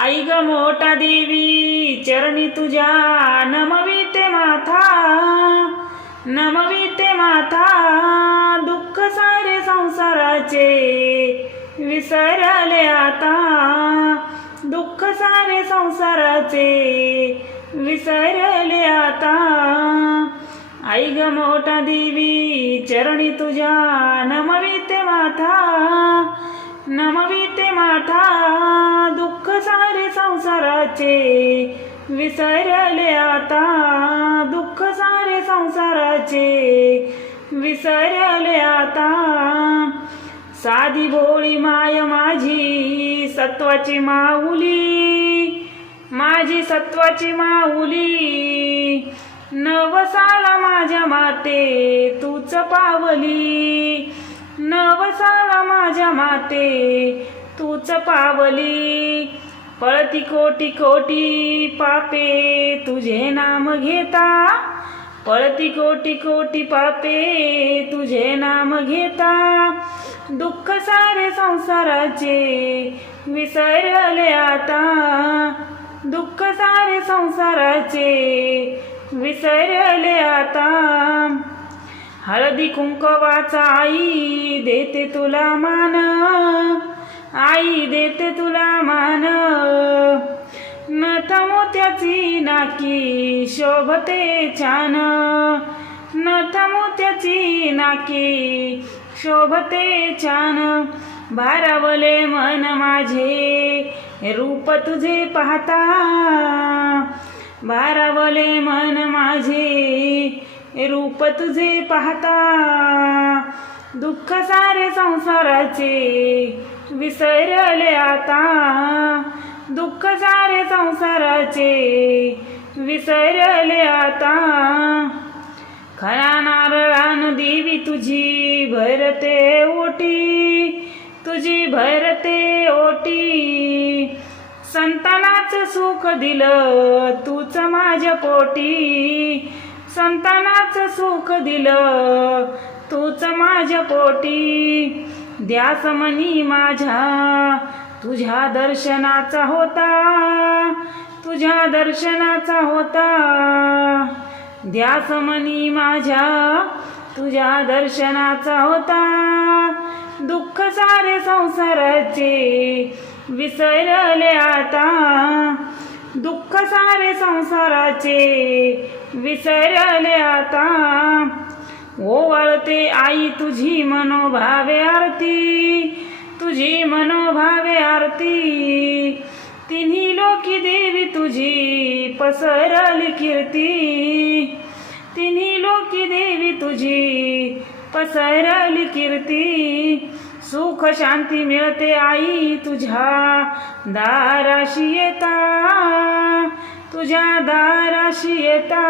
आई ग मोठा देवी चरणी तुझ्या नमविते माथा. नमविते माथा दुःख सारे संसाराचे विसरले आता. दुःख सारे संसाराचे विसरले आता. आई ग मोठा देवी चरणी तुझ्या नमविते माथा. नमविते माथा दुःख सारे संसाराचे. विसरले आता दुःख सारे संसाराचे. विसरले आता. साधी भोळी माय माझी सत्वाची माऊली. माझी सत्वाची माऊली. नवसाला माझ्या माते तूच पावली. नवसाला माझ्या माते. तूच पावली. पळती कोटी कोटी पापे. तुझे नाम घेता. पळती कोटी कोटी पापे. तुझे नाम घेता. दुःख सारे संसाराचे विसरले आता. दुःख सारे संसाराचे विसरले आता. हळदी कुंकवाचा आई देते तुला मान. आई देते तुला मान. नथ मोत्याची नाकी शोभते छान. नथ मोत्याची नाकी शोभते छान. भारावले मन माझे रूप तुझे पाहता. भारावले मन माझे रूप तुझे पाहता दुःख सारे संसाराचे विसरले आता. दुःख सारे संसाराचे विसरले आता. खरा नारळान देवी तुझी भरते ओटी तुझी भरते ओटी. संतानाचं सुख दिलं तूच माझ्या पोटी. संतानाचं सुख दिलं. तूच माझ्या पोटी. द्यास मनी माझ्या. तुझ्या दर्शनाचा होता. तुझ्या दर्शनाचा होता. द्यास मनी माझ्या. तुझ्या दर्शनाचा होता. दुःख सारे संसाराचे विसरले आता. सारे संसाराचे विसरले आता. ओवाळते आई तुझी मनोभावे आरती तुझी मनोभावे आरती. तिन्ही लोकी देवी तुझी पसरली कीर्ती. तिन्ही लोकी देवी तुझी पसरली कीर्ती. सुख शांती मिळते आई तुझ्या दाराशी येता. तुझ्या दाराशी येता.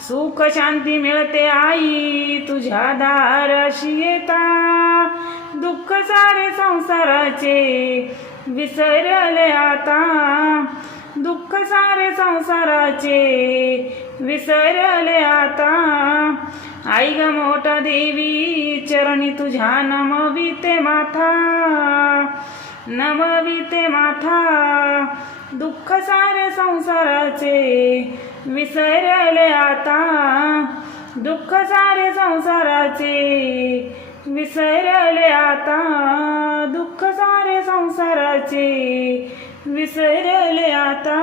सुख शांती मिळते आई तुझ्या दाराशी येता. दुःख सारे संसाराचे विसरले आता. दुःख सारे संसाराचे विसरले आता. आई ग मोठा देवी चरणी तुझ्या नमविते माथा. नमविते माथा दुःख सारे संसाराचे विसरले आता. दुःख सारे संसाराचे विसरले आता. दुःख सारे संसाराचे विसरले आता.